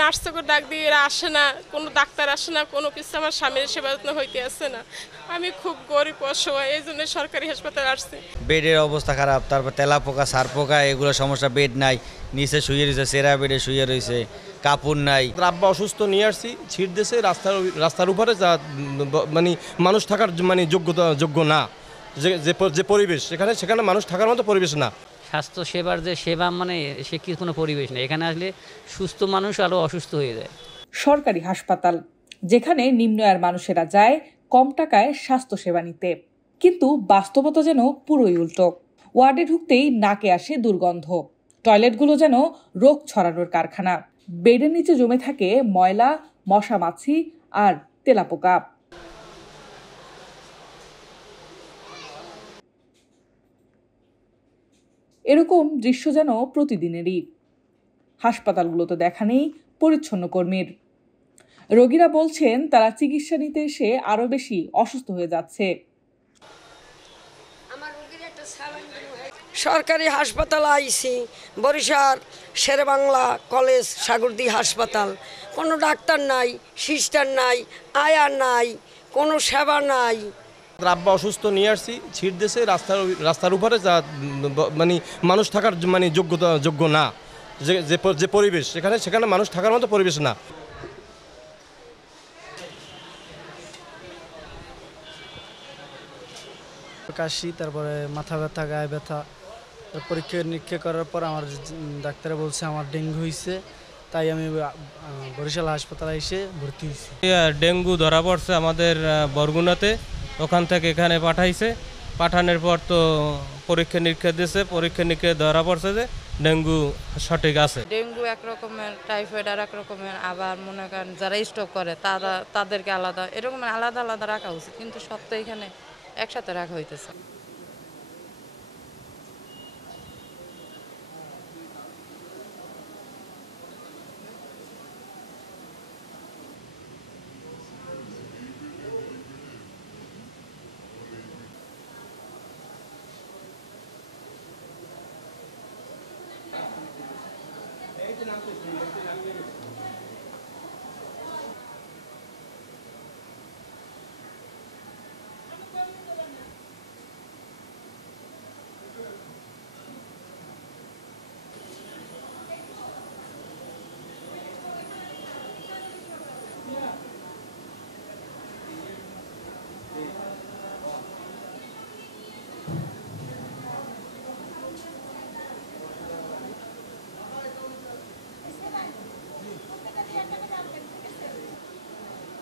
নার্সকে ডাক দিয়ে এরা আসে না, কোনো ডাক্তার আসে না, কোনো কিছু। আমার স্বামীর সেবা যত্ন হইতে আসে না। আমি খুব গরিব অসহায়, এই জন্য সরকারি হাসপাতালে আসছি। বেডের অবস্থা খারাপ, তারপর তেলা পোকা সার পোকা এগুলো সমস্যা, বেড নাই, নিচে শুয়ে রয়েছে, সেরা বেডে শুয়ে রয়েছে, কাপড় নাই। আব্বা অসুস্থ নিয়ে আসছি, ছিট দেশে রাস্তার উপরে যা মানে মানুষ থাকার মানে যোগ্য না, যে পরিবেশ সেখানে মানুষ থাকার মতো পরিবেশ না। স্বাস্থ্য সেবার যে সেবা মানে সে কি কোনো পরিবেশ নেই। এখানে আসলে সুস্থ মানুষ আরও অসুস্থ হয়ে যায়। সরকারি হাসপাতাল যেখানে নিম্ন আয়ের মানুষেরা যায় কম টাকায় স্বাস্থ্য সেবা নিতে, কিন্তু বাস্তবতা যেন পুরোই উল্টো। ওয়ার্ডে ঢুকতেই নাকে আসে দুর্গন্ধ, টয়লেটগুলো যেন রোগ ছড়ানোর কারখানা। বেডের নিচে জমে থাকে ময়লা, মশা মাছি আর তেলাপোকা। এরকম দৃশ্য যেন প্রতিদিনেরই। হাসপাতালগুলোতে দেখা নেই পরিচ্ছন্ন কর্মীর। রোগীরা বলছেন তারা চিকিৎসা নিতে এসে আরো বেশি অসুস্থ হয়ে যাচ্ছে। সরকারি হাসপাতাল আইসি, বরিশাল শেরেবাংলা কলেজ, সাগরদী হাসপাতাল, কোনো ডাক্তার নাই, সিস্টার নাই, আয়া নাই, কোনো সেবা নাই। আব্বা অসুস্থ নিয়ে আসছি, ছিট দেশে রাস্তার উপরে যা মানে মানুষ থাকার মানে যোগ্য না, যে পরিবেশ সেখানে মানুষ থাকার মতো পরিবেশ না। কাশি, তারপরে মাথা ব্যথা, গায়ে ব্যথা। পরীক্ষা নিরীক্ষা করার পর আমার ডাক্তারে বলছে আমার ডেঙ্গু হয়েছে, তাই আমি বরিশাল হাসপাতালে এসে ভর্তি হয়েছি। ডেঙ্গু ধরা পড়ছে আমাদের বরগুনাতে, ওখান থেকে এখানে পাঠাইছে। পাঠানোর পর তো পরীক্ষা নিরীক্ষা দিয়েছে, পরীক্ষা নিরীক্ষা ধরা পড়ছে যে ডেঙ্গু সঠিক আছে। ডেঙ্গু এক রকমের, টাইফয়েড আর এক রকমের। আবার মনে করেন যারা স্ট্রোক করে তাদেরকে আলাদা, এরকম আলাদা আলাদা রাখা উচিত, কিন্তু সব তো এখানে একসাথে রাখা হইতেছে। এই যে নাম